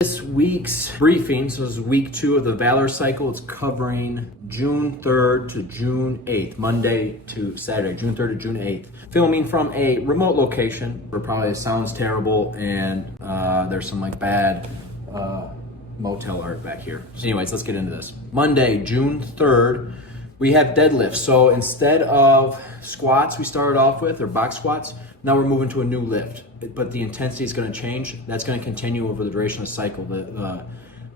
This week's briefing, so this is week 2 of the Valor cycle. It's covering June 3rd to June 8th, Monday to Saturday, June 3rd to June 8th. Filming from a remote location where probably sounds terrible and there's some bad motel art back here. So anyways, let's get into this. Monday, June 3rd, we have deadlifts. So instead of squats we started off with, or box squats, now we're moving to a new lift, but the intensity is going to change. That's going to continue over the duration of the cycle. The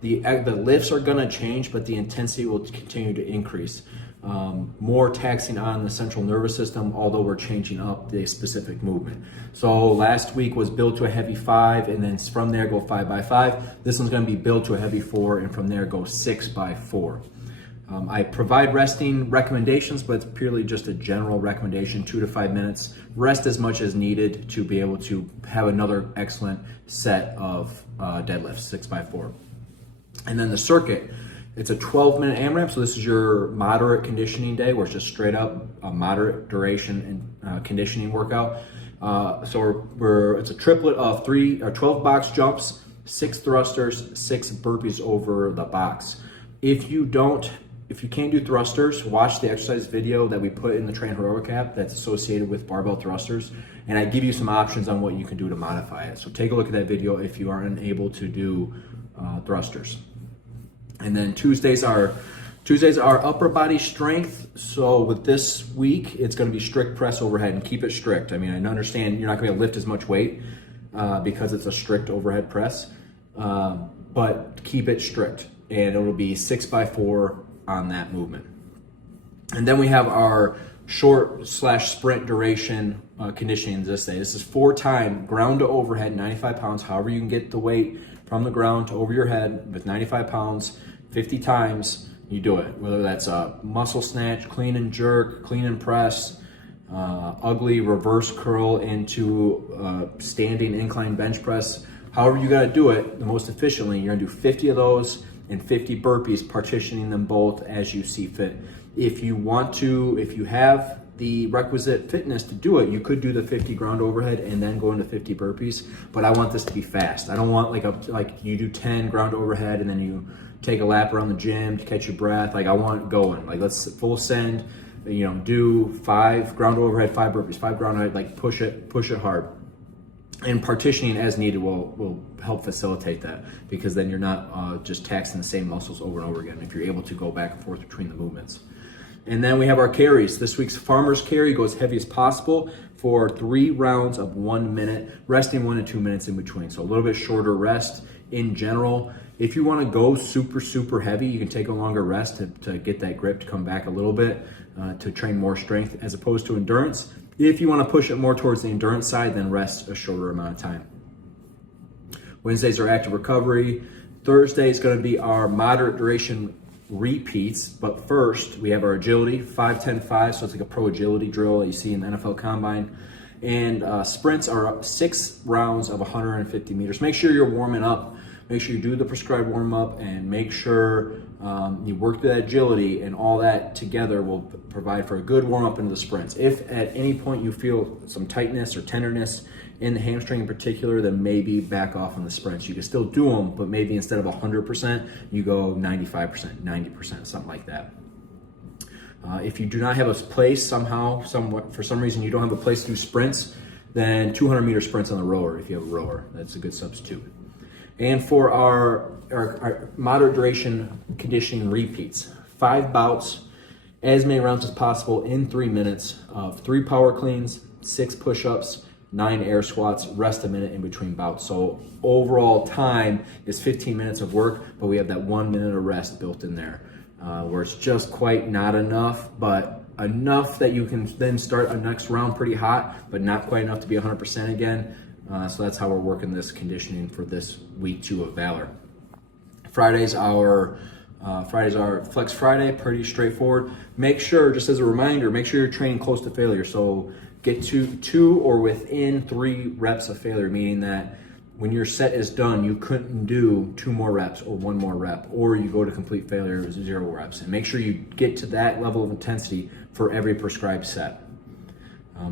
lifts are going to change, but the intensity will continue to increase. More taxing on the central nervous system, although we're changing up the specific movement. So last week was build to a heavy 5, and then from there go 5 by 5. This one's going to be build to a heavy 4, and from there go 6 by 4. I provide resting recommendations, but it's purely just a general recommendation, 2 to 5 minutes. Rest as much as needed to be able to have another excellent set of deadlifts, 6 by 4. And then the circuit, it's a 12-minute AMRAP, so this is your moderate conditioning day, where it's just straight up a moderate duration and conditioning workout. It's a triplet of 12 box jumps, 6 thrusters, 6 burpees over the box. If you can't do thrusters, watch the exercise video that we put in the Train Heroic app that's associated with barbell thrusters, and I give you some options on what you can do to modify it. So take a look at that video if you are unable to do thrusters. And then Tuesdays are upper body strength. So with this week, it's going to be strict press overhead, and keep it strict. I mean, I understand you're not going to lift as much weight because it's a strict overhead press, but keep it strict, and it'll be 6 by 4 on that movement. And then we have our short/sprint duration conditioning this day. This is 4-time ground to overhead, 95 pounds, however you can get the weight from the ground to over your head with 95 pounds, 50 times, you do it. Whether that's a muscle snatch, clean and jerk, clean and press, ugly reverse curl into standing incline bench press, however you gotta do it the most efficiently, you're gonna do 50 of those and 50 burpees, partitioning them both as you see fit. If you have the requisite fitness to do it, you could do the 50 ground overhead and then go into 50 burpees, but I want this to be fast. I don't want like you do 10 ground overhead and then you take a lap around the gym to catch your breath. I want it going. Let's full send, do 5 ground overhead, 5 burpees, 5 ground overhead, push it hard. And partitioning as needed will help facilitate that, because then you're not just taxing the same muscles over and over again if you're able to go back and forth between the movements. And then we have our carries. This week's farmer's carry goes heavy as possible for 3 rounds of 1 minute, resting 1 to 2 minutes in between. So a little bit shorter rest in general. If you want to go super heavy, you can take a longer rest to get that grip to come back a little bit, to train more strength as opposed to endurance. If you want to push it more towards the endurance side, then rest a shorter amount of time. Wednesdays are active recovery. Thursday is going to be our moderate duration repeats, but first we have our agility, 5-10-5, so it's like a pro agility drill that you see in the NFL Combine. And sprints are up 6 rounds of 150 meters. Make sure you're warming up. Make sure you do the prescribed warm-up, and make sure you work that agility, and all that together will provide for a good warm-up into the sprints. If at any point you feel some tightness or tenderness in the hamstring in particular, then maybe back off on the sprints. You can still do them, but maybe instead of 100%, you go 95%, 90%, something like that. If you do not have a place for some reason you don't have a place to do sprints, then 200-meter sprints on the rower if you have a rower. That's a good substitute. And for our moderate duration conditioning repeats, 5 bouts, as many rounds as possible in 3 minutes of 3 power cleans, 6 push-ups, 9 air squats, rest a minute in between bouts. So overall time is 15 minutes of work, but we have that 1 minute of rest built in there, where it's just quite not enough, but enough that you can then start a next round pretty hot, but not quite enough to be 100% again. So that's how we're working this conditioning for this week 2 of Valor. Fridays are Flex Friday, pretty straightforward. Make sure, just as a reminder, make sure you're training close to failure. So get to 2 or within 3 reps of failure, meaning that when your set is done, you couldn't do 2 more reps or 1 more rep, or you go to complete failure with 0 reps. And make sure you get to that level of intensity for every prescribed set.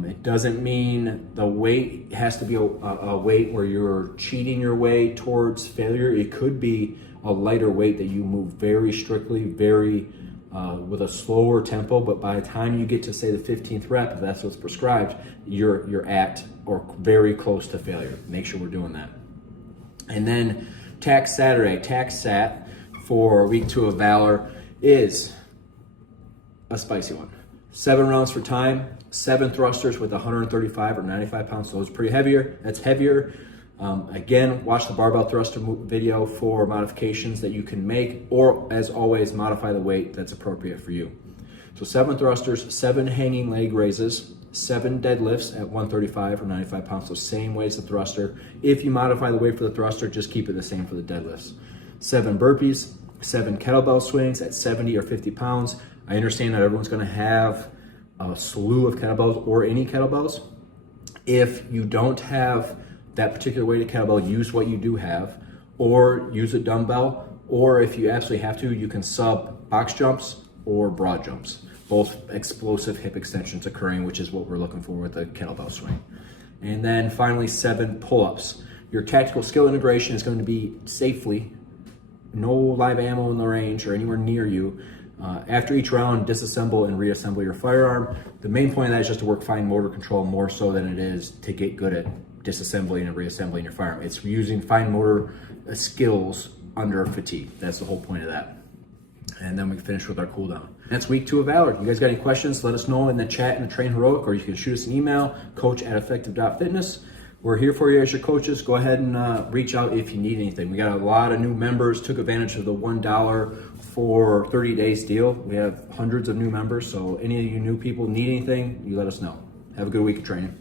It doesn't mean the weight has to be a weight where you're cheating your way towards failure. It could be a lighter weight that you move very strictly, with a slower tempo, but by the time you get to say the 15th rep, if that's what's prescribed, you're at or very close to failure. Make sure we're doing that. And then Tax Saturday, Tax Sat for week 2 of Valor is a spicy one. 7 rounds for time, 7 thrusters with 135 or 95 pounds. So it's pretty heavier. That's heavier. Again, watch the barbell thruster video for modifications that you can make, or as always, modify the weight that's appropriate for you. So 7 thrusters, 7 hanging leg raises, 7 deadlifts at 135 or 95 pounds. So same weight as the thruster. If you modify the weight for the thruster, just keep it the same for the deadlifts. 7 burpees, 7 kettlebell swings at 70 or 50 pounds. I understand that everyone's gonna have a slew of kettlebells or any kettlebells. If you don't have that particular weighted kettlebell, use what you do have, or use a dumbbell, or if you absolutely have to, you can sub box jumps or broad jumps, both explosive hip extensions occurring, which is what we're looking for with the kettlebell swing. And then finally, 7 pull-ups. Your tactical skill integration is going to be safely, no live ammo in the range or anywhere near you. After each round, disassemble and reassemble your firearm. The main point of that is just to work fine motor control more so than it is to get good at disassembling and reassembling your firearm. It's using fine motor skills under fatigue. That's the whole point of that. And then we finish with our cool down. That's week 2 of Valor. You guys got any questions? Let us know in the chat in the Train Heroic, or you can shoot us an email, coach@effective.fitness. We're here for you as your coaches. Go ahead and reach out if you need anything. We got a lot of new members, took advantage of the $1 for 30 days deal. We have hundreds of new members, so any of you new people need anything, you let us know. Have a good week of training.